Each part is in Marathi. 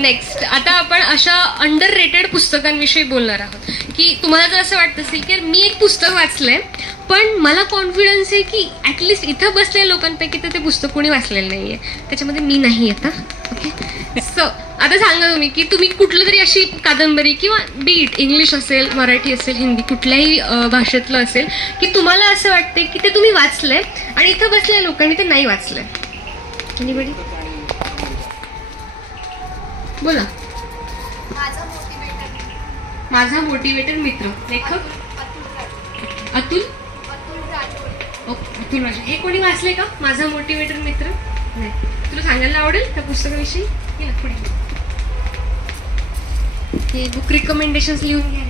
नेक्स्ट आता आपण अशा अंडर रेटेड पुस्तकांविषयी बोलणार आहोत की तुम्हाला जर असं वाटत असेल की मी एक पुस्तक वाचलंय पण मला कॉन्फिडन्स आहे की ॲटलिस्ट इथं बसलेल्या लोकांपैकी तर ते पुस्तक कोणी वाचलेलं नाहीये, त्याच्यामध्ये मी नाही येत. ओके, सो आता सांगा तुम्ही की तुम्ही कुठलं तरी अशी कादंबरी किंवा बीट इंग्लिश असेल, मराठी असेल, हिंदी कुठल्याही भाषेतलं असेल की तुम्हाला असं वाटते की ते तुम्ही वाचलंय आणि इथं बसलेल्या लोकांनी ते नाही वाचलंय. एनीबडी बोला. माझा मोटिवेटर मित्र, लेखक अतुल राठोड. हे कोणी वाचले का माझा मोटिवेटर मित्र? नाही. तुला सांगायला आवडेल त्या पुस्तकाविषयी? या पुढे. हे बुक रिकमेंडेशन्स लिहून घ्या.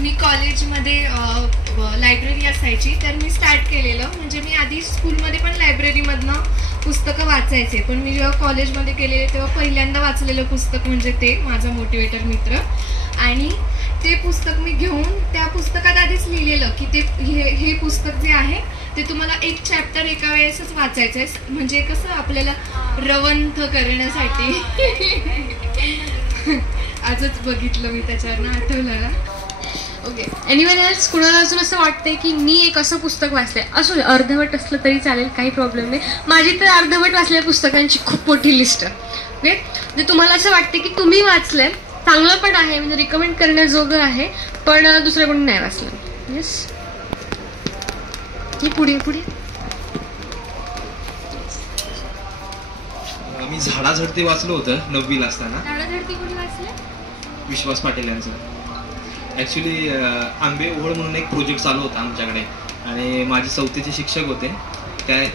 मी कॉलेजमध्ये लायब्ररी असायची तर मी स्टार्ट केलेलं. म्हणजे मी आधी स्कूलमध्ये पण लायब्ररीमधनं पुस्तकं वाचायचे, पण मी जेव्हा कॉलेजमध्ये गेलेले तेव्हा पहिल्यांदा वाचलेलं पुस्तक म्हणजे ते माझा मोटिवेटर मित्र. आणि ते पुस्तक मी घेऊन त्या पुस्तकात आधीच लिहिलेलं की ते हे पुस्तक जे आहे ते तुम्हाला एक चॅप्टर एका वेळेसच वाचायचं आहे, म्हणजे कसं आपल्याला रवंथ करण्यासाठी. आजच बघितलं मी, त्याच्यावरनं आठवलं. Okay, anyone else? कुणाला अजून असं वाटतंय की मी एक असं पुस्तक वाचलंय, असं अर्धवट असलं तरी चालेल, काही प्रॉब्लेम नाही. माझी तर अर्धवट वाचलेल्या पुस्तकांची खूप मोठी लिस्ट आहे. ओके, म्हणजे तुम्हाला असं वाटतं की तुम्ही वाचलंय, चांगलं पण आहे, म्हणजे रिकमेंड करण्याजोगं आहे, पण दुसऱ्या कोणी नाही वाचलं. येस, पुढे पुढे. मी झाडाझडती वाचलं होतं 9वी ला असताना. झाडाझडती कोणी वाचलं? विश्वास पाटील यांचं. ॲक्च्युली आंबे ओहळ म्हणून एक प्रोजेक्ट चालू होता आमच्याकडे आणि माझे 4थीचे शिक्षक होते,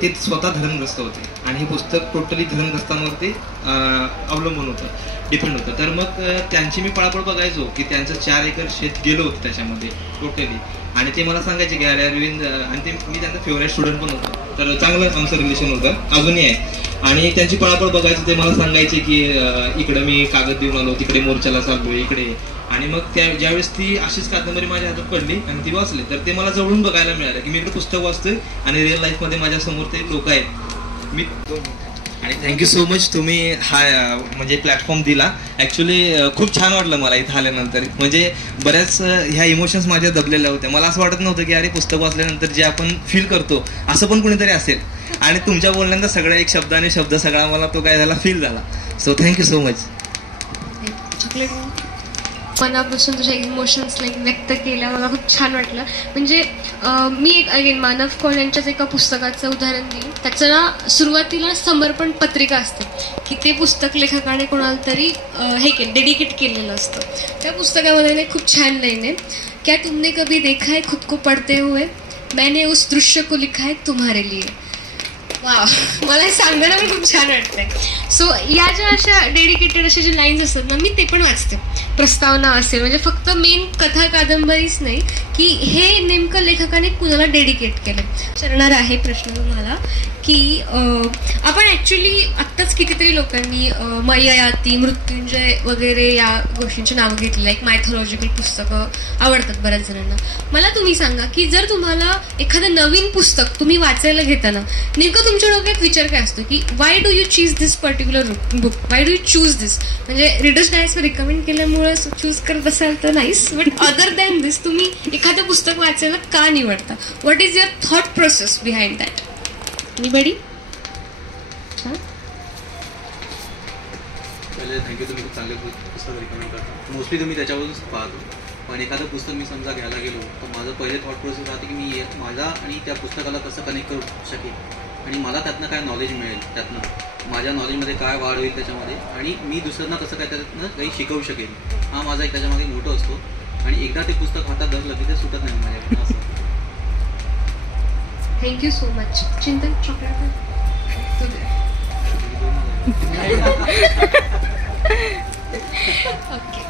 ते स्वतः धरणग्रस्त होते आणि हे पुस्तक टोटली धरणग्रस्तांवरती अवलंबून होतं, डिपेंड होतं. तर मग त्यांची मी पळापळ बघायचो की त्यांचं 4 एकर शेत गेलं होतं त्याच्यामध्ये टोटली. आणि ते मला सांगायचे की अरे अरविंद, आणि ते मी त्यांचा फेवरेट स्टुडंट पण होतो, तर चांगलं आमचं रिलेशन होतं, अजूनही आहे. आणि त्यांची पळापळ बघायचं, ते मला सांगायचे की इकडं मी कागद देऊन आलो, तिकडे मोर्चाला चाललोय, इकडे. आणि मग ज्यावेळेस ती अशीच कादंबरी माझ्या हातात पडली आणि ती वाचली, तर ते मला जवळून बघायला मिळालं की मी इकडे पुस्तक वाचतोय आणि रिअल लाईफमध्ये माझ्यासमोर ते लोक आहेत. मी आणि थँक्यू सो मच, तुम्ही हा म्हणजे प्लॅटफॉर्म दिला. ॲक्च्युली खूप छान वाटलं मला इथं आल्यानंतर. म्हणजे बऱ्याच ह्या इमोशन्स माझ्या दबलेल्या होत्या. मला असं वाटत नव्हतं की अरे पुस्तक वाचल्यानंतर जे आपण फील करतो असं पण कुणीतरी असेल. आणि तुमच्या बोलण्यानंतर सगळ्या एक शब्द आणि शब्द सगळा मला तो काय झाला फील झाला. So thank you so much. मनापासून तुझ्या इमोशन्स व्यक्त केल्या, मला खूप छान वाटलं. म्हणजे मी एक अगेन मानव कौल यांच्याच एका पुस्तकाचं उदाहरण देईन. त्याचं ना सुरुवातीला समर्पण पत्रिका असते की ते पुस्तक लेखकाने कोणाला तरी हे डेडिकेट केलेलं असतं. त्या पुस्तकामध्ये खूप छान लाईन आहे, क्या तुमने कभी देखा है खुद को पढ़ते हुए, मैंने उस दृश्य को लिखा है तुम्हारे लिए. वा, मला हे सांगायला पण खूप छान वाटतंय. सो या ज्या अशा डेडिकेटेड अशा जे लाईन्स असतात ना, मी ते पण वाचते. प्रस्तावना असेल, म्हणजे फक्त मेन कथा कादंबरीच नाही की हे नेमकं लेखकाने कुणाला डेडिकेट केलं. विचारणार आहे प्रश्न तुम्हाला की आपण ॲक्च्युली आत्ताच कितीतरी लोकांनी मययाती, मृत्युंजय वगैरे या गोष्टींची नावं घेतली, एक मायथॉलॉजिकल पुस्तकं आवडतात बऱ्याच जणांना. मला तुम्ही सांगा की जर तुम्हाला एखादं नवीन पुस्तक तुम्ही वाचायला घेताना नेमकं तुमच्या डोक्यात विचार काय असतो की why do you choose this particular book, why do you choose this? म्हणजे रीडर्स डायरेक्ट रिकमेंड केल्यामुळे चूज करत असाल तर नाहीस, बट अदर दॅन दिस तुम्ही एखादं पुस्तक वाचायला का निवडता? What is your thought process behind that? Anybody? Thank you, तुम्ही खूप चांगले पुस्तक रिकमेंड करता. मोस्टली तुम्ही त्याच्यावरूनच पाहतो. पण एखादं पुस्तक मी समजा घ्यायला गेलो तर माझं पहिले थॉट प्रोसेस राहते की मी माझा आणि त्या पुस्तकाला कसं कनेक्ट करू शकेल आणि मला त्यातनं काय नॉलेज मिळेल, त्यातनं माझ्या नॉलेजमध्ये काय वाढ होईल त्याच्यामध्ये, आणि मी दुसऱ्यांना कसं काय त्यातनं काही शिकवू शकेल. हा माझा एक त्याच्यामागे मोठो असतो. आणि एकदा ते पुस्तक हातात धरलं की ते सुटत नाही माझ्याकडे असं. Thank you so much. चिंतन, चॉकलेट. ओके,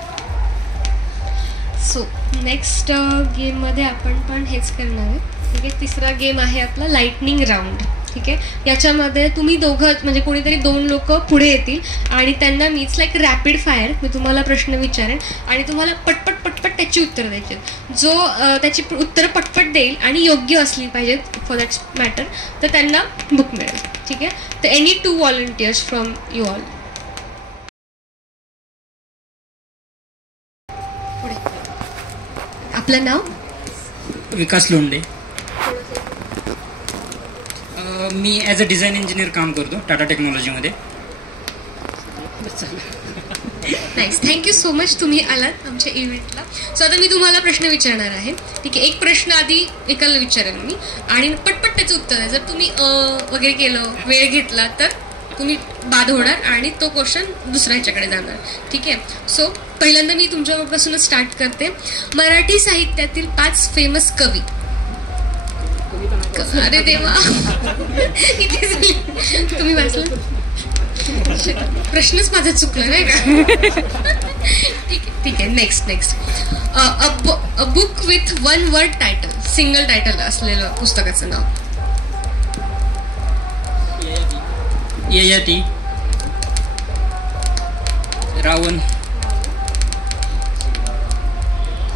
सो नेक्स्ट गेममध्ये आपण पण हेच करणार आहे. ठीक आहे, तिसरा गेम आहे आपला लाइटनिंग राऊंड. ठीक आहे, याच्यामध्ये तुम्ही दोघं म्हणजे कोणीतरी 2 लोक पुढे येतील आणि त्यांना मीच लाईक रॅपिड फायर मी तुम्हाला प्रश्न विचारेन आणि तुम्हाला पटपट पटपट त्याची उत्तरं द्यायची. जो त्याची उत्तरं पटपट देईल आणि योग्य असली पाहिजेत फॉर दॅट मॅटर तर त्यांना बुक मिळेल. ठीक आहे, तर any 2 volunteers from you all. आपलं नाव? विकास लोंढे. मी ॲज अ डिझाईन इंजिनियर काम करतो टाटा टेक्नॉलॉजीमध्ये. नाईस, थँक्यू सो मच तुम्ही आलात आमच्या इव्हेंटला. सो आता मी तुम्हाला प्रश्न विचारणार आहे. ठीक आहे, एक प्रश्न आधी एकाला विचारेल मी आणि पटपट त्याचं उत्तर आहे. जर तुम्ही वगैरे केलं, वेळ घेतला तर तुम्ही बाद होणार आणि तो क्वेश्चन दुसऱ्या ह्याच्याकडे जाणार. ठीक आहे, सो पहिल्यांदा मी तुमच्यापासूनच स्टार्ट करते. मराठी साहित्यातील 5 फेमस कवी. अरे देवा, तुम्ही वाचलं? प्रश्नच माझा चुकला नाही का? ठीक आहे. Next a book with 1 word title, single title असलेलं पुस्तकाचं नाव. ययाती, रावण,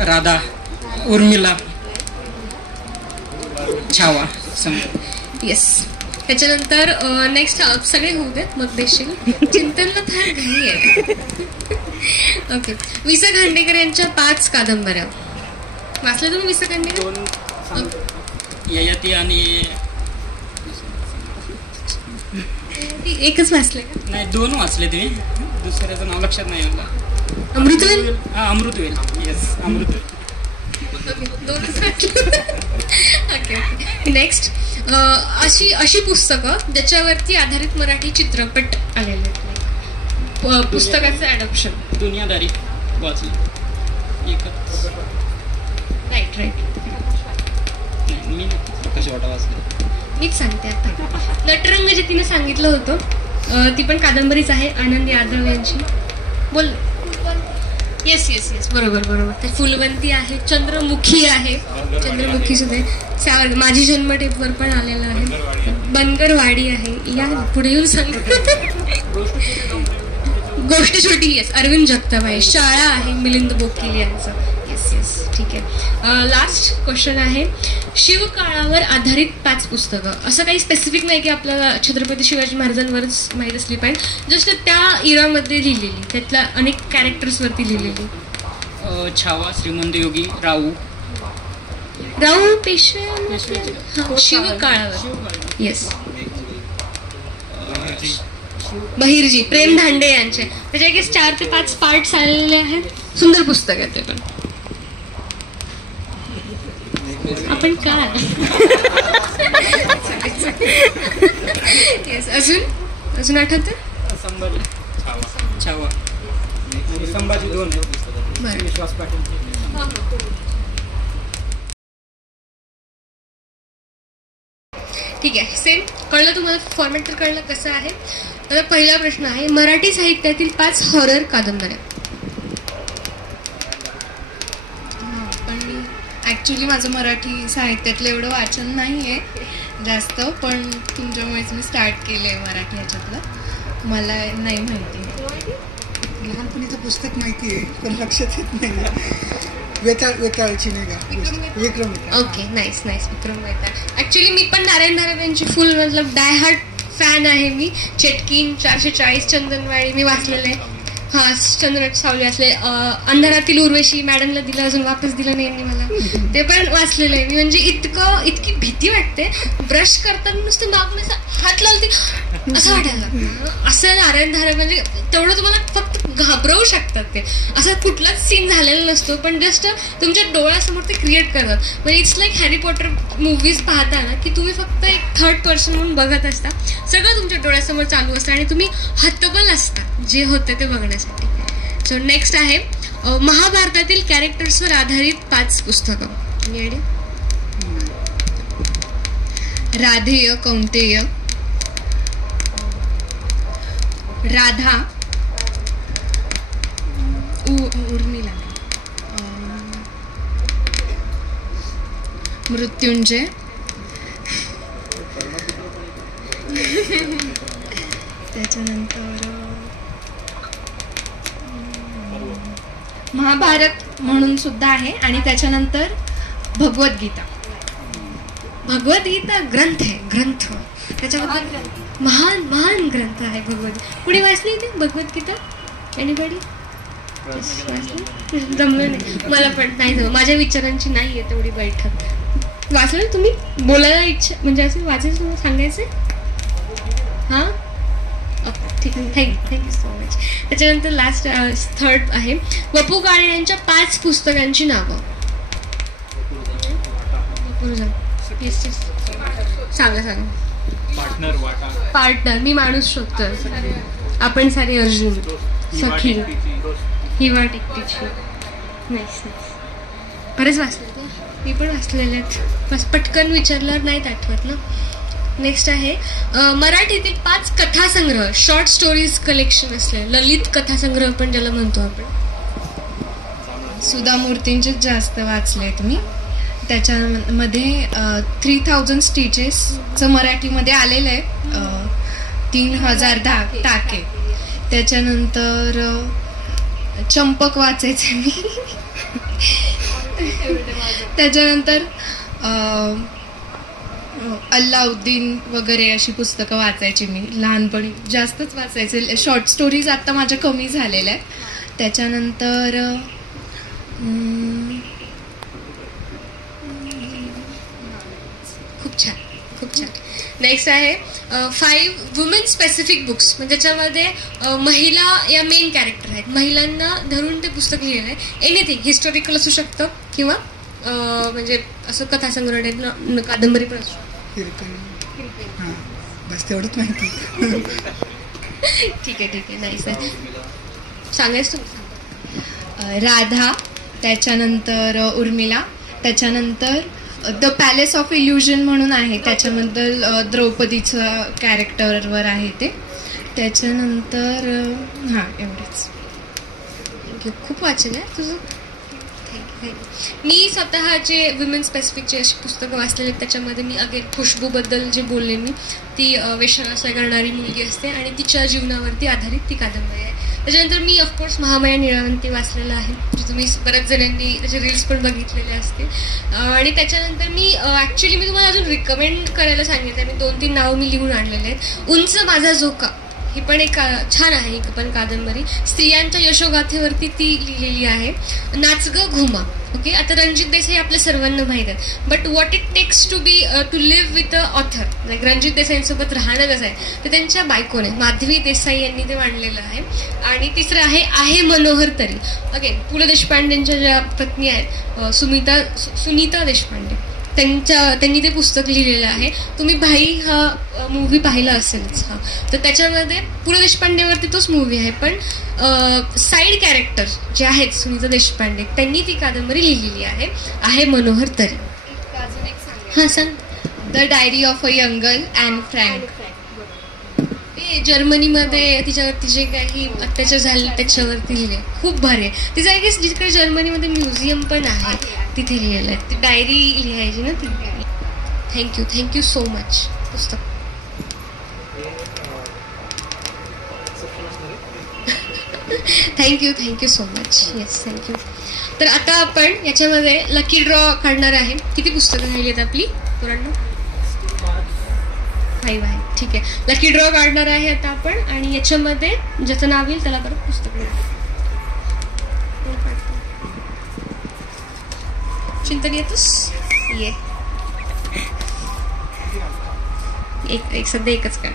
राधा, उर्मिला, छावा. येस. त्याच्यानंतर नेक्स्ट सगळे होऊ देत मग देशील. चिंतनला फार घाई आहे. ओके, वि स खांडेकर यांच्या 5 कादंबऱ्या वाचल्या तुम्ही? वि स खांडेकर ययाती आणि एकच वाचले का? नाही, 2 वाचले तुम्ही. दुसऱ्याचं नाव लक्षात नाही मला. अमृतवेल. हा, Amrutvel. Yes, Amrutvel. Okay. Next अशी पुस्तकं ज्याच्यावरती आधारित मराठी चित्रपट आलेले आहेत. पुस्तकाचं ॲडॉप्शन. दुनियादारी वाचली. एकच. राईट. मी कशी वाटा वाचली? मीच सांगते आता. नटरंग जे तिने सांगितलं होतं ती पण कादंबरीच आहे, आनंद यादव यांची. बोल. येस, बरोबर. ते फुलवंती आहे, चंद्रमुखी आहे. चंद्रमुखी सुद्धा सावर माझी जन्मटेपवर पण आलेलं आहे. बनगरवाडी आहे. या पुढे येऊन सांग. गोष्ट छोटी. येस, अरविंद जगताप आहे. शाळा आहे, मिलिंद बोकील यांचं. येस. ठीक आहे. लास्ट क्वेश्चन आहे. शिवकाळावर आधारित 5 पुस्तकं. असं काही स्पेसिफिक नाही की आपल्याला छत्रपती शिवाजी महाराजांवरच माहीत असली पाहिजे. जस्ट त्या इरामध्ये लिहिलेली, त्यातल्या अनेक कॅरेक्टर्सवरती लिहिलेली. छावा, श्रीमंत योगी, राऊ पेशवे. शिवकाळावर. येस. बहिर्जी, प्रेम धांडे यांचे. त्याच्या 4 ते 5 पार्ट्स आलेले आहेत. सुंदर पुस्तक आहे ते पण. आपण काय येस. अजून आठवतं? छावा, संभाजी 2. विश्वास पाटील. ठीक आहे. सेम कळलं तुम्हाला? फॉर्मॅट तर कळलं कसं आहे. आता पहिला प्रश्न आहे. मराठी साहित्यातील 5 हॉरर कादंबऱ्या. पण ॲक्च्युली माझं मराठी साहित्यातलं एवढं वाचन नाही आहे जास्त, पण तुमच्यामुळेच मी स्टार्ट केलं आहे मराठी ह्याच्यातलं. मला नाही माहिती. लहानपणीचं पुस्तक माहिती आहे पण लक्षात येत नाही. वेताळची नाही का? Vikram. Okay, nice. Vikram Vetal. Actually मी पण नारायण धारप यांची फुल मतलब डाय हार्ट फॅन आहे मी. चेटकीन, 440, चंदनवाडी मी वाचलेले. हा, चंद्र सावली असले. अंधारातील उर्वशी मॅडमला दिलं, अजून वापस दिलं नाही यांनी मला. ते पण वाचलेलं आहे मी. म्हणजे इतकी भीती वाटते. ब्रश करताना नुसतं मागून असं हात लावते असं वाटायला लागतं. असं नारायण धारप म्हणजे तेवढं तुम्हाला फक्त घाबरवू शकतात ते. असा कुठलाच सीन झालेला नसतो, पण जस्ट तुमच्या डोळ्यासमोर ते क्रिएट करतात. म्हणजे it's like Harry Potter movies पाहताना की तुम्ही फक्त एक 3rd पर्सन म्हणून बघत असता. सगळं तुमच्या डोळ्यासमोर चालू असतं आणि तुम्ही हतबल असता जे होतं ते बघण्यासाठी. सो नेक्स्ट आहे महाभारतातील कॅरेक्टर्सवर आधारित 5 पुस्तकं. राधेय, कौंतेय, राधा, उर्मिला, मृत्युंजय, त्याच्यानंतर महाभारत म्हणून सुद्धा आहे आणि त्याच्यानंतर भगवद्गीता. भगवद्गीता ग्रंथ आहे, ग्रंथ. त्याच्याबद्दल महान ग्रंथ आहे भगवद्गीता. पुढे वाचली ती भगवद्गीता? एनीबडी? जमलं नाही मला, पण नाही जमलं. माझ्या विचारांची नाही आहे तेवढी बैठक. वाचलं तुम्ही? बोलायला इच्छा म्हणजे असं वाचायचं तुम्हाला सांगायचं? हां ओके ठीक आहे. Thank you so much. त्याच्यानंतर लास्ट थर्ड आहे वपू काळे यांच्या 5 पुस्तकांची नावं. येस येस सांगा. पार्टनर मी माणूस शोधतोय, आपण सारे अर्जुन, सखी, हिवा टिकटीची. नाईस. बरेच वाचले ते, मी पण वाचलेले आहेत, बस पटकन विचारल्यावर नाहीत आठवत ना. नेक्स्ट आहे मराठीतील 5 कथासंग्रह, शॉर्ट स्टोरीज कलेक्शन असले, ललित कथासंग्रह पण ज्याला म्हणतो आपण. सुधा मूर्तींचे जास्त वाचलेत मी. त्याच्यामध्ये 3000 स्टिचेसचं मराठीमध्ये आलेलं आहे, 3000 टाके. त्याच्यानंतर चंपक वाचायचे मी. त्याच्यानंतर अल्लाउद्दीन वगैरे अशी पुस्तकं वाचायची मी लहानपणी, जास्तच वाचायचे. शॉर्ट स्टोरीज आता माझ्या कमी झालेल्या आहेत. त्याच्यानंतर खूप छान. नेक्स्ट आहे 5 वुमेन स्पेसिफिक बुक्स, म्हणजे त्याच्यामध्ये महिला या मेन कॅरेक्टर आहेत, महिलांना धरून ते पुस्तक लिहिलं आहे. एनिथिंग हिस्टॉरिकल असू शकतं किंवा म्हणजे असं कथासंग्रह टाईप, कादंबरी पण असू शकते. बस तेवढंच माहिती. ठीक आहे नाही सर सांगायचं तुम्ही. राधा, त्याच्यानंतर उर्मिला, त्याच्यानंतर द पॅलेस ऑफ इल्युजन म्हणून आहे, त्याच्याबद्दल द्रौपदीचं कॅरेक्टरवर आहे ते. त्याच्यानंतर एवढेच. खूप वाचन आहे तुझं. मी स्वतःचे विमेन स्पेसिफिकचे अशी पुस्तकं वाचलेली आहेत. त्याच्यामध्ये मी अगेन खुशबूबद्दल जे बोलले मी, ती वेश्याव्यासाय करणारी मुलगी असते आणि तिच्या जीवनावरती आधारित ती कादंबरी आहे. त्याच्यानंतर मी ऑफकोर्स महामाया निळावंती वाचलेलं आहे, जे तुम्ही बऱ्याच जणांनी त्याचे रील्स पण बघितलेले असतील. आणि त्याच्यानंतर मी ॲक्च्युली मी तुम्हाला अजून रिकमेंड करायला सांगितलं आहे, मी 2-3 नावं मी लिहून आणलेले आहेत. उंच माझा झोका ही पण एक छान आहे, ही पण कादंबरी स्त्रियांच्या यशोगाथेवरती ती लिहिलेली आहे. नाच ग घुमा. ओके, आता रणजित देसाई आपल्या सर्वांना माहीत आहेत, but what it takes to live with a author, like Ranjit देसाईंसोबत राहणं कसं आहे ते त्यांच्या बायकोने माधवी देसाई यांनी ते मांडलेलं आहे. आणि तिसरं आहे मनोहर तरी. अगेन पु ल देशपांडेंच्या ज्या पत्नी आहेत सुनीता देशपांडे, त्यांनी ते पुस्तक लिहिलेलं आहे. तुम्ही भाई हा मूव्ही पाहिला असेलच. तर त्याच्यामध्ये पु ल देशपांडेवरती तोच मूव्ही आहे, पण साईड कॅरेक्टर जे आहेत सुनीता देशपांडे त्यांनी ती कादंबरी लिहिलेली आहे मनोहर तरी. हां सांग. The diary of a young girl and frank. ते जर्मनीमध्ये तिच्यावरती जे काही अत्याचार झाले त्याच्यावरती लिहिले, खूप भारी आहे. तिचं आहे की जिकडे जर्मनीमध्ये म्युझियम पण आहे तिथे लिहिलेलं आहे. ती डायरी लिहायची ना ती. Thank you so much. पुस्तक thank you so much. Yes thank you. तर आता आपण याच्यामध्ये लकी ड्रॉ काढणार आहे. किती पुस्तकं राहिली आहेत आपली पोरांनो? 5 आहे. ठीक आहे, लकी ड्रॉ काढणार आहे आता आपण, आणि याच्यामध्ये ज्याचं नाव येईल त्याला परत पुस्तक मिळेल. चिंतन येतोस? ये एक सध्या एकच काढ.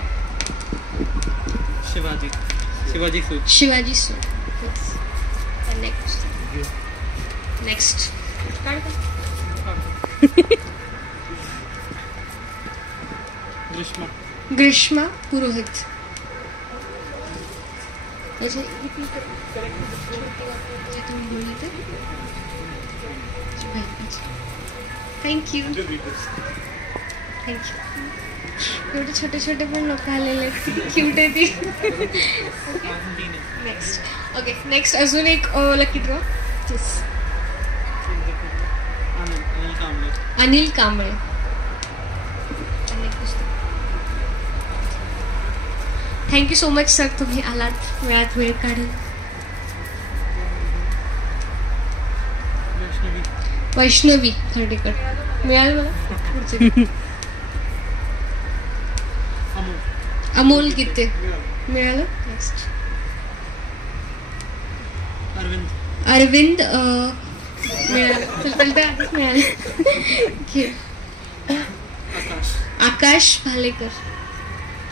शिवाजी सूत. नेक्स्ट काढ. ग्रीष्मा पुरोहित. थँक्यू. एवढे छोटे छोटे पण लोक आलेले आहेत, क्यूट आहे ती. नेक्स्ट अजून एक lucky draw. Anil Kamble. Thank you so much sir, तुम्ही आलात वेळात वेळ काढून. वैष्णवी खर्डेकर मिळालं मला. पुढचे अमोल गीते मिळालं. नेक्स्ट अरविंद मिळालं. आकाश भालेकर.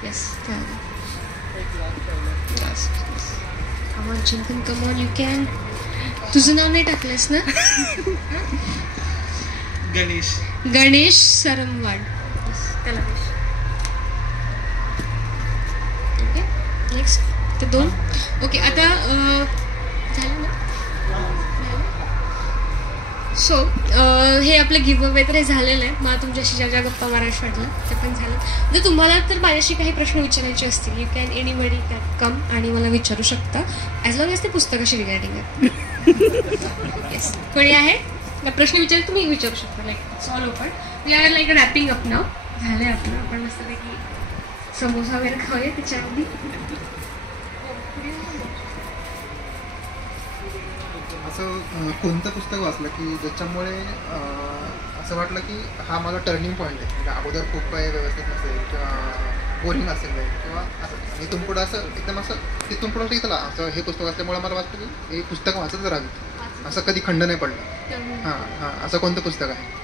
येस, कमॉन चिंतन, कमॉन, यू कॅन. तुझं नाव नाही टाकलंस ना? गणेश सरमवाड. ओके, नेक्स्ट ते 2. ओके, आता झालं ना? सो हे आपलं गिव्ह अवे तर हे झालेलं आहे. मला तुमच्याशी ज्या ज्या गप्पा मारायला वाटलं ते पण झालं. जर तुम्हाला तर माझ्याशी काही प्रश्न विचारायचे असतील, you can anybody can come आणि मला विचारू शकता, ॲज लॉंग एज ते पुस्तकाशी रिगार्डिंग आहे. येस, कोणी आहे या प्रश्न विचार तुम्ही विचारू शकता. Like it's all open. We are like wrapping up now. झालं आहे आपलं. आपण मस्तपैकी समोसा वगैरे खाऊया त्याच्यामध्ये. असं कोणतं पुस्तक वाचलं की ज्याच्यामुळे असं वाटलं की हा माझा टर्निंग पॉईंट आहे, म्हणजे अगोदर खूप काही व्यवस्थित नसेल किंवा बोरिंग असेल किंवा असं इथून पुढं असं एकदम असं तिथून पुढं इथला असं हे पुस्तक असल्यामुळे मला वाटतं की हे पुस्तक वाचत राहावी, असं कधी खंड नाही पडलं. हां, असं कोणतं पुस्तक आहे?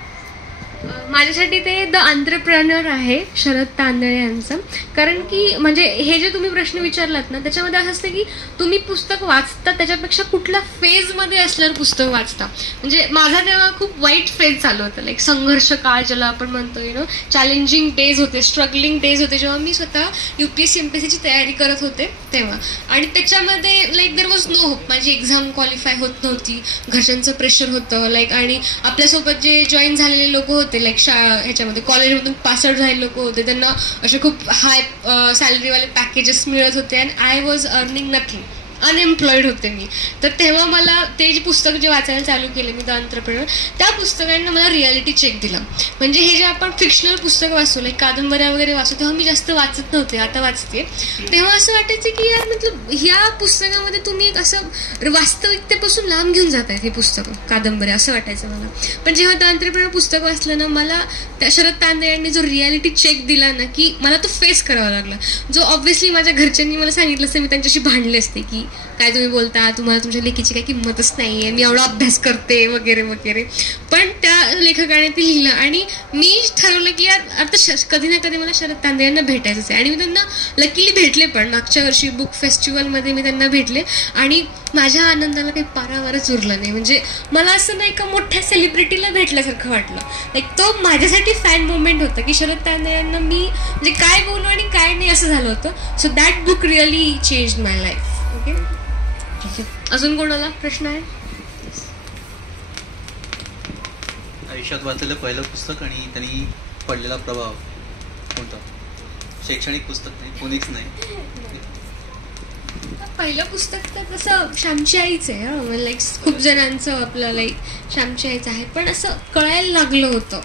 माझ्यासाठी ते द एंटरप्रेन्योर आहे, शरद तांदळे यांचं. कारण की म्हणजे हे जे तुम्ही प्रश्न विचारलात ना, त्याच्यामध्ये असं असतं की तुम्ही पुस्तक वाचता त्याच्यापेक्षा कुठल्या फेजमध्ये असल्यावर पुस्तक वाचता. म्हणजे माझा तेव्हा खूप वाईट फेज चालू होता, लाईक संघर्ष काळ ज्याला आपण म्हणतो, यु नो, चॅलेंजिंग डेज होते, स्ट्रगलिंग डेज होते, जेव्हा मी स्वतः UPSC MPSCची तयारी करत होते तेव्हा. आणि त्याच्यामध्ये like there was no hope. माझी एक्झाम क्वालिफाय होत नव्हती, घरच्यांचं प्रेशर होतं, लाईक आणि आपल्यासोबत जे जॉईन झालेले लोक होते, लाईक ह्याच्यामध्ये कॉलेजमधून पास आउट झालेले लोक होते, त्यांना असे खूप हाय सॅलरीवाले पॅकेजेस मिळत होते and I was earning nothing, unemployed होते मी. तर तेव्हा मला ते जे पुस्तक जे वाचायला चालू केले मी, द एंटरप्रेन्योर, त्या पुस्तकांना मला रियालिटी चेक दिला. म्हणजे हे जे आपण फिक्शनल पुस्तकं वाचतो, लाईक कादंबऱ्या वगैरे वाचतो, तेव्हा मी जास्त वाचत नव्हते, आता वाचते. तेव्हा असं वाटायचं की यार मतलब ह्या पुस्तकामध्ये तुम्ही एक असं वास्तविकतेपासून लांब घेऊन जात आहेत हे पुस्तकं, कादंबऱ्या, असं वाटायचं मला. पण जेव्हा द एंटरप्रेन्योर पुस्तक वाचलं ना, मला त्या शरद तांदळे यांनी जो रियालिटी चेक दिला ना, की मला तो फेस करावा लागला, जो ऑब्व्हियसली माझ्या घरच्यांनी मला सांगितलं असतं मी त्यांच्याशी भांडले असते की काय तुम्ही बोलता, तुम्हाला तुमच्या लेखीची काही किंमतच नाही आहे, मी एवढा अभ्यास करते वगैरे वगैरे. पण त्या लेखकाने ते लिहिलं आणि मी ठरवलं की यार आता कधी ना कधी मला शरद तांदळे यांना भेटायचंच आहे. आणि मी त्यांना लकीली भेटले पण. मागच्या वर्षी बुक फेस्टिवलमध्ये मी त्यांना भेटले आणि माझ्या आनंदाला काही पारावरच उरलं नाही. म्हणजे मला असं नाही का मोठ्या सेलिब्रिटीला भेटल्यासारखं वाटलं. लाईक तो माझ्यासाठी फॅन मोमेंट होता की शरद तांदळे यांना मी म्हणजे काय बोलू आणि काय नाही असं झालं होतं. So that book really changed my life. Okay, अजून कोणाला प्रश्न आहे? आयुष्यात वाचलेलं पहिलं पुस्तक आणि त्यांनी पडलेला प्रभाव कोणता? शैक्षणिक पुस्तक नाही, कोणीच नाही. पहिलं पुस्तक तर तसं श्यामची आईच आहे. लाईक खूप जणांचं आपलं लाईक श्यामची आईच आहे, पण असं कळायला लागलं होतं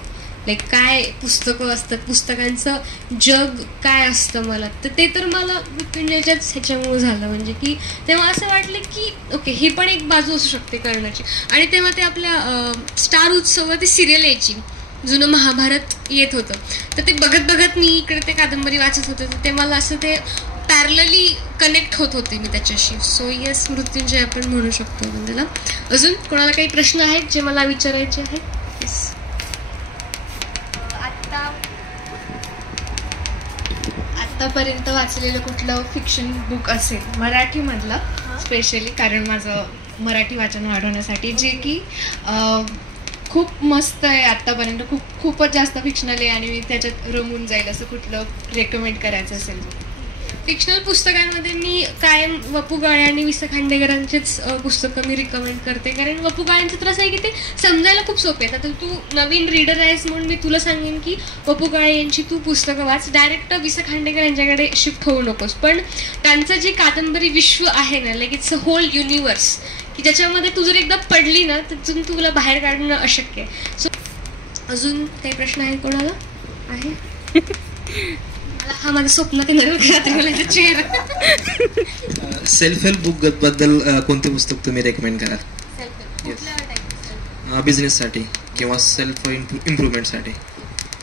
लाईक काय पुस्तकं असतात, पुस्तकांचं जग काय असतं मला. तर ते तर मला मृत्युंजयच्याच ह्याच्यामुळे झालं. म्हणजे की तेव्हा असं वाटलं की ओके, ही पण एक बाजू असू शकते करण्याची. आणि तेव्हा ते आपल्या स्टार उत्सव ते सिरियल यायची, जुनं महाभारत येत होतं, तर ते बघत बघत मी इकडे ते कादंबरी वाचत होते. तर ते मला असं ते पॅरलली कनेक्ट होत होते मी त्याच्याशी. सो येस, मृत्युंजय आपण म्हणू शकतो त्याला. अजून कोणाला काही प्रश्न आहेत जे मला विचारायचे आहेत? येस. आतापर्यंत वाचलेलं कुठलं फिक्शन बुक असेल मराठीमधलं स्पेशली, कारण माझं मराठी वाचन वाढवण्यासाठी, जे की खूप मस्त आहे आत्तापर्यंत, खूपच जास्त फिक्शनल आहे आणि मी त्याच्यात रमून जाईल असं कुठलं रेकमेंड करायचं असेल? फिक्शनल पुस्तकांमध्ये मी कायम वपू काळे आणि वि स खांडेकरांचेच पुस्तकं मी रिकमेंड करते. कारण वपू काळेंचं तर असं आहे की ते समजायला खूप सोपे आहेत. आता तू नवीन रीडर आहेस म्हणून मी तुला सांगेन की वपू काळे यांची तू पुस्तकं वाच, डायरेक्ट वि स खांडेकर यांच्याकडे शिफ्ट होऊ नकोस. पण त्यांचं जे कादंबरी विश्व आहे ना, like it's a whole universe, की ज्याच्यामध्ये तू जर एकदा पडली ना तर तुला बाहेर काढणं अशक्य आहे. सो अजून काही प्रश्न आहे कोणाला? आहे? हा माझं स्वप्न ते चेहरा. सेल्फ हेल्प बुक बद्दल कोणते पुस्तक तुम्ही रेकमेंड कराल? बिझनेससाठी किंवा सेल्फ इम्प्रुव्हमेंटसाठी?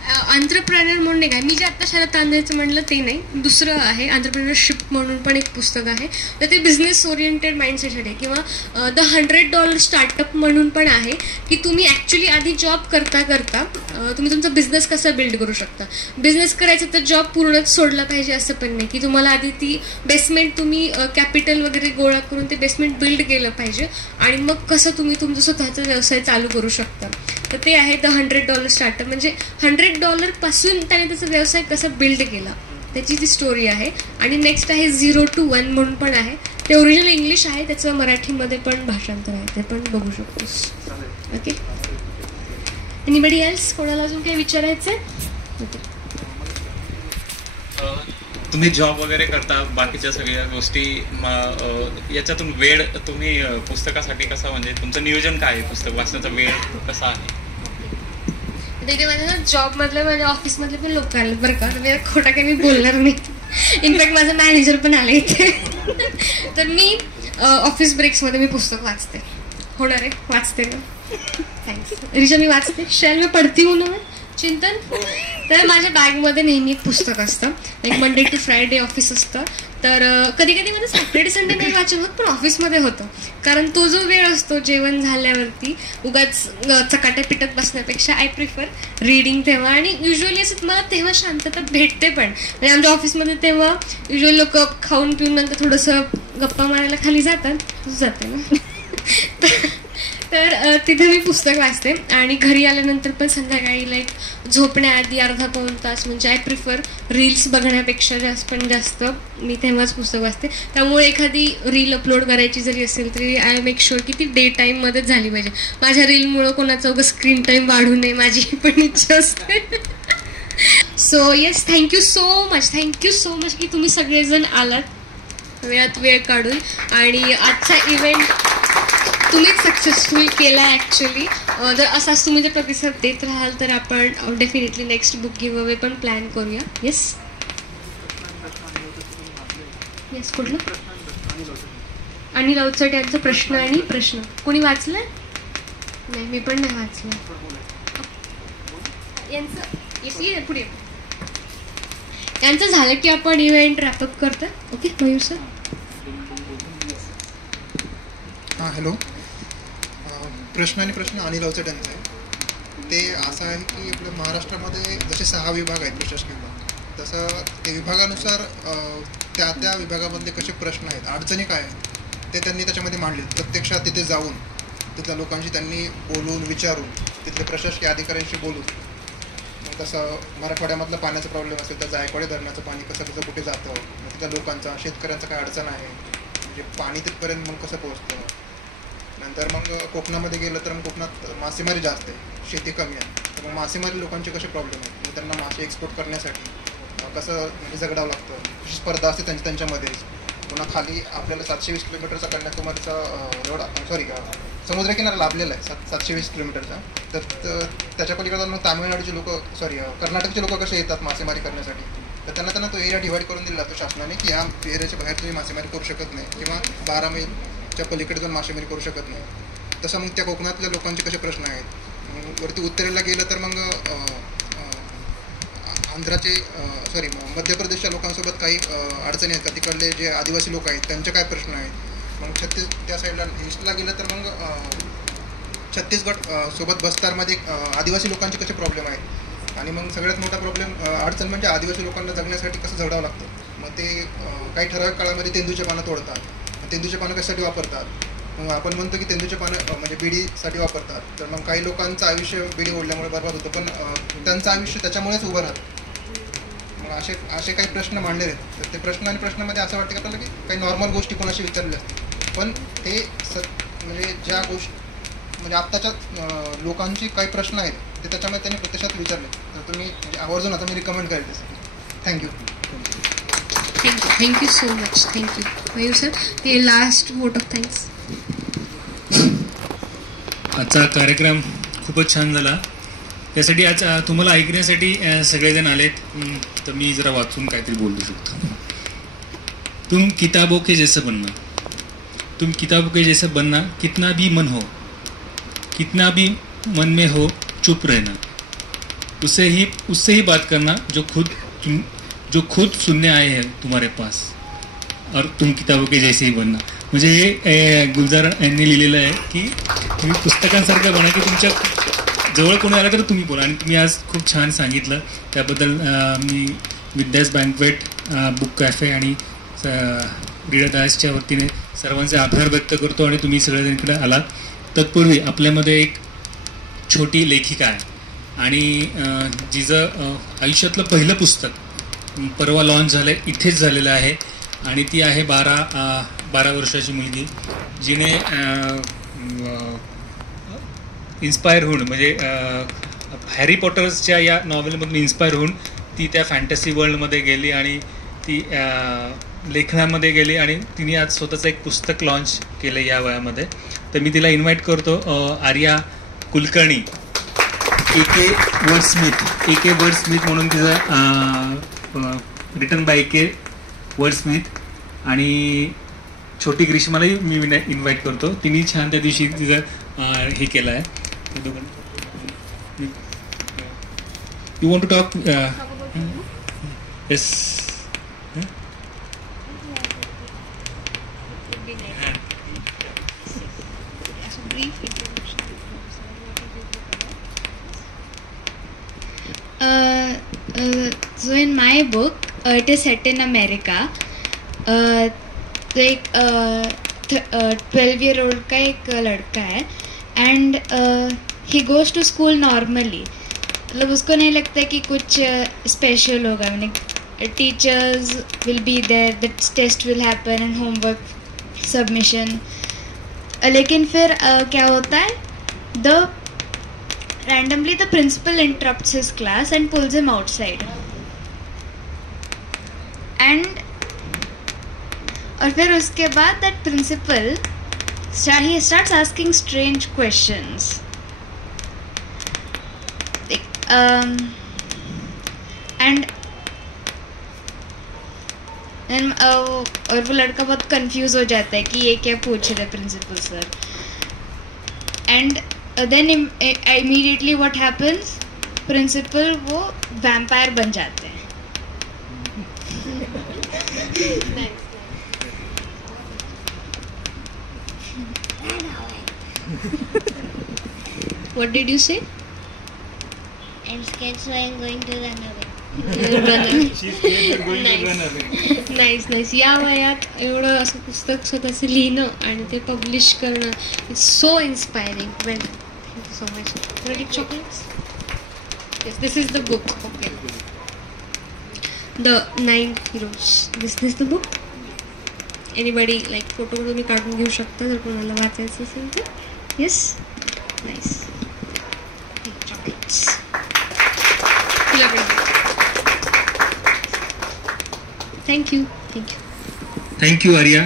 आंतरप्रेनर म्हणून नाही काय, मी जे आता शाळेत तांदळायचं म्हणलं ते नाही, दुसरं आहे आंतरप्रेनरशिप म्हणून पण एक पुस्तक आहे. तर ते बिझनेस ओरिएंटेड माइंडसेटसाठी, किंवा द $100 स्टार्टअप म्हणून पण आहे, की तुम्ही ॲक्च्युली आधी जॉब करता करता तुम्ही तुमचा बिझनेस कसा बिल्ड करू शकता. बिझनेस करायचं तर जॉब पूर्णच सोडला पाहिजे असं पण नाही, की तुम्हाला आधी ती बेसमेंट तुम्ही कॅपिटल वगैरे गोळा करून ते बेसमेंट बिल्ड केलं पाहिजे आणि मग कसं तुम्ही तुमचा स्वतःचा व्यवसाय चालू करू शकता. तर ते आहे द $100 स्टार्टअप. म्हणजे $100 पासून त्याने त्याचा व्यवसाय कसा बिल्ड केला त्याची ती स्टोरी आहे. आणि नेक्स्ट आहे 0 to 1 म्हणून पण आहे. ते ओरिजिनल इंग्लिश आहे, त्याचं मराठीमध्ये पण भाषांतर आहे, ते पण बघू शकतोस. Okay, anybody else? कोणाला अजून काही विचारायचं आहे? तुम्ही जॉब वगैरे करता, बाकीच्या सगळ्या गोष्टी, याच्यातून वेळ तुम्ही पुस्तकासाठी कसा, म्हणजे तुमचं नियोजन काय आहे, पुस्तक वाचण्याचा वेळ कसा आहे? तिथे माझ्या जॉबमधले माझ्या ऑफिसमधले पण लोक आले बरं का, तर खोटा काही मी बोलणार नाही. इनफॅक्ट माझा मॅनेजर पण आले इथे. तर मी ऑफिस ब्रेक्समध्ये मी पुस्तक वाचते. होणार आहे, वाचते ना. थँक्स रिचा. मी वाचते. शैल मी पडती हूं ना चिंतन. तर माझ्या बॅगमध्ये नेहमी एक पुस्तक असतं. Like Monday to Friday office असतं. तर कधी कधी मला सॅटर्डे संडे नाही वाचन होत, पण ऑफिसमध्ये होतं. कारण तो जो वेळ असतो जेवण झाल्यावरती उगाच चकाट्या पिटत बसण्यापेक्षा आय प्रिफर रीडिंग तेव्हा. आणि युजली असं मला तेव्हा शांतता भेटते पण. म्हणजे आमच्या ऑफिसमध्ये तेव्हा युजली लोक खाऊन पिऊन नंतर थोडंसं गप्पा मारायला खाली जातात, जाते ना. तर तिथे मी पुस्तक वाचते. आणि घरी आल्यानंतर पण संध्याकाळी लाईक झोपण्याआधी अर्धा पाऊण तास, म्हणजे आय प्रिफर रील्स बघण्यापेक्षा जास्त मी तेव्हाच पुस्तक वाचते. त्यामुळे एखादी रील अपलोड करायची जरी असेल तरी आय मेक शुअर की ती डे टाईममध्येच झाली पाहिजे. माझ्या रीलमुळं कोणाचा उगाच स्क्रीन टाईम वाढू नये, माझी पण इच्छा असते. So yes, thank you so much की तुम्ही सगळेजण आलात वेळात वेळ काढून. आणि आजचा इव्हेंट तुम्हीच सक्सेसफुल केला ॲक्च्युली. जर असाच तुम्ही जर प्रतिसाद देत राहाल तर आपण definitely next book give away पण प्लॅन करूया. येस येस, कुठलं? आणि राऊतसाठी यांचा प्रश्न आणि प्रश्न कोणी वाचलं? नाही, मी पण नाही वाचलं यांचं. येस पुढे. यांचं झालं की आपण इव्हेंट रॅपअप करतो. Okay Mayur sir. हां हॅलो. प्रश्न आणि प्रश्न अनिल अवचट यांचा आहे. ते असं आहे की आपल्या महाराष्ट्रामध्ये जसे 6 विभाग आहेत प्रशासकीय विभाग, तसं ते विभागानुसार त्या विभागामधले कसे प्रश्न आहेत, अडचणी काय आहेत ते त्यांनी त्याच्यामध्ये मांडले. प्रत्यक्षात तिथे जाऊन तिथल्या लोकांशी त्यांनी बोलून विचारून तिथले प्रशासकीय अधिकाऱ्यांशी बोलून. मग तसं मराठवाड्यामधला पाण्याचा प्रॉब्लेम असेल तर जायकवाडी धरणाचं पाणी कसं कुठे जातं, मग तिथल्या लोकांचा शेतकऱ्यांचा काय अडचण आहे, म्हणजे पाणी तिथपर्यंत मग कसं पोहोचतं. नंतर मग कोकणामध्ये गेलं तर मग कोकणात मासेमारी जास्त आहे, शेती कमी आहे. तर मग मासेमारी लोकांचे कसे प्रॉब्लेम आहेत, म्हणजे त्यांना मासे एक्सपोर्ट करण्यासाठी कसं म्हणजे जगडावं लागतं, कशी स्पर्धा असते त्यांच्यामध्येच. पुन्हा खाली आपल्याला 720 किलोमीटरचा कन्याकुमारीचा समुद्रकिनारा लाभलेला आहे 720 किलोमीटरचा. तर त्याच्या पलीकडे मग तामिळनाडूचे लोक कर्नाटकचे लोक कसे येतात मासेमारी करण्यासाठी. तर त्यांना तो एरिया डिवाईड करून दिला जातो शासनाने की या एरियाच्या बाहेर तुम्ही मासेमारी करू शकत नाही, किंवा 12 मैलच्या पलीकडे जाऊन मासेमारी करू शकत नाही. तसं मग त्या कोकणातल्या लोकांचे कसे प्रश्न आहेत. वरती उत्तरेला गेलं तर मग मध्य प्रदेशच्या लोकांसोबत काही अडचणी आहेत का, तिकडले जे आदिवासी लोक आहेत त्यांचे काय प्रश्न आहेत. मग त्या साईडला ईस्टला गेलं तर मग छत्तीसगड सोबत बस्तारमध्ये आदिवासी लोकांचे कसे प्रॉब्लेम आहेत. आणि मग सगळ्यात मोठा प्रॉब्लेम अडचण म्हणजे आदिवासी लोकांना जगण्यासाठी कसं झगडावं लागतं. मग ते काही ठराविक काळामध्ये तेंदूचे पानं तोडतात. तेंदूचे पानं कशासाठी वापरतात, मग आपण म्हणतो की तेंदूचे पानं म्हणजे बिडीसाठी वापरतात. तर मग काही लोकांचं आयुष्य बिडी ओढल्यामुळे बरबाद होतं, पण त्यांचं आयुष्य त्याच्यामुळेच उभं राहतं. मग असे काही प्रश्न मांडलेले आहेत. तर ते प्रश्न आणि प्रश्नामध्ये असं वाटतं की आपल्याला की काही नॉर्मल गोष्टी कोणाशी विचारल्या असतात, पण ते म्हणजे ज्या गोष्टी म्हणजे आत्ताच्या लोकांची काही प्रश्न आहेत ते त्याच्यामध्ये त्यांनी प्रत्यक्षात विचारले. तर तुम्ही म्हणजे आवर्जून आता मी रिकमेंड करेल तसं. Thank you so much. Thank you Mayur sir. ते लास्ट वोट ऑफ थँक्स. आजचा कार्यक्रम खूपच छान झाला. त्यासाठी आज तुम्हाला ऐकण्यासाठी सगळेजण आलेत. तर मी जरा वाचून काहीतरी बोलू शकतो. तुम किताबों के जैसे बनना, तुम किताबों के जैसे बनना, कितना भी मन में हो चुप रहना, उससे ही बात करना जो खुद शून्य आए हैं तुम्हारे पास, और तुम किताबों के जैसे ही बनना. म्हणजे हे गुलजार यांनी लिहिलेलं आहे की तुम्ही पुस्तकांसारखं बना, की तुमच्या जवळ कोणी आलं तर तुम्ही बोला. आणि तुम्ही आज खूप छान सांगितलं त्याबद्दल मी विद्यास बँकवेट, बुक कॅफे आणि रीडर डायसच्या वतीने सर्वांचे आभार व्यक्त करतो. आणि तुम्ही सगळेजण इकडे आलात. तत्पूर्वी आपल्यामध्ये एक छोटी लेखिका आहे आणि जिचं आयुष्यातलं पहिलं पुस्तक परवा लॉन्च झालं आहे, इथेच झालेलं आहे. आणि ती आहे 12 वर्षाची मुलगी, जिने इन्स्पायर होऊन, म्हणजे हॅरी पॉटर्सच्या या नॉव्हेलमधून इन्स्पायर होऊन ती त्या फॅन्टसी वर्ल्डमध्ये गेली आणि ती लेखनामध्ये गेली आणि तिने आज स्वतःचं एक पुस्तक लॉन्च केलं या वयामध्ये. तर मी तिला इन्व्हाइट करतो. आर्या कुलकर्णी, ए.के. वर्डस्मिथ म्हणून तिचं रिटन बाय ए.के. वर्डस्मिथ. आणि छोटी ग्रीष्मालाही मी इन्व्हाइट करतो. तिने छान त्या दिवशी तिचं हे केलं आहे. You want to talk? Yes. So in my book, it is set in America. तो एक 12-year-old का एक लड़का है and he goes to school normally. मतलब उसको नहीं लगता कि कुछ स्पेशल होगा. मैंने teachers will be there, the test will happen and homework submission. लेकिन फिर क्या होता है, randomly the principal interrupts his class and pulls him outside. And और फिर उसके बाद that principal he starts asking strange questions. और वो लड़का बहुत कंफ्यूज हो जाता है कि ये क्या पूछ रहे principal sir. And then immediately what happens, principal वो वैम्पायर बन जाते हैं. What did you say? I'm scared, so I'm going to run away. Nice. या वयात एवढं असं पुस्तक स्वतःचं लिहिणं आणि ते पब्लिश करणं, it's so inspiring. Well, thank you so much. Ready chocolates? Yes, this is the book. Okay, the 9 heroes. This is the book. Anybody like photo तुम्ही काढून घेऊ शकता जर कोणाला वाचायचं असेल तर. Yes, nice. Chocolates thank you Arya.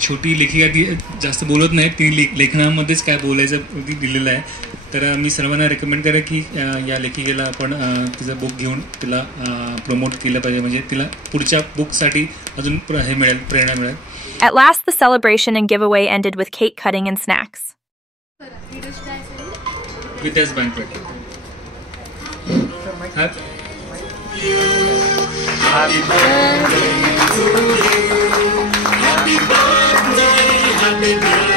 छोटी लेखिका, ती जास्त बोलत नाही, ती लेखनामध्येच काय बोलायचं दिलेलं आहे. तर मी सर्वांना रेकमेंड करेन की या लेखिकेला आपण तिचं बुक घेऊन तिला प्रमोट केलं पाहिजे, म्हणजे तिला पुढच्या बुकसाठी अजून हे मिळेल, प्रेरणा मिळेल. At last, the celebration and giveaway ended with cake cutting and snacks. Vidya's Banquet. Happy birthday to you. Happy birthday, happy birthday.